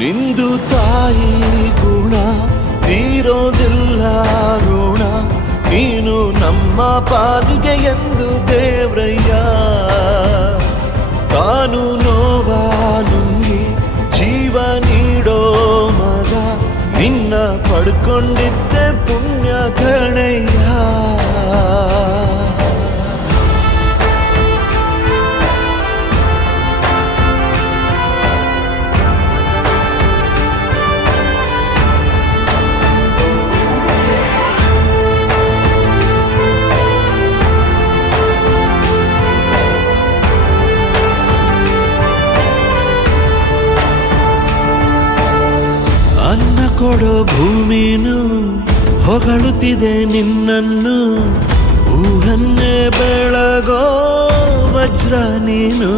ನಿಂದು ತಾಯಿ ಗುಣ ತೀರೋದಿಲ್ಲ ಋಣ, ನೀನು ನಮ್ಮ ಪಾಲಿಗೆ ಎಂದು ದೇವ್ರಯ್ಯ. ತಾನು ನೋವ ನುಂಗಿ ಜೀವ ನೀಡೋ ಮಗ, ನಿನ್ನ ಪಡ್ಕೊಂಡಿದ್ದೆ ಪುಣ್ಯ ಗಣಯ್ಯ. ಅನ್ನ ಕೊಡೋ ಭೂಮಿನು ಹೊಗಳುತ್ತಿದೆ ನಿನ್ನನ್ನು, ಊರನ್ನೇ ಬೆಳಗೋ ವಜ್ರ ನೀನು.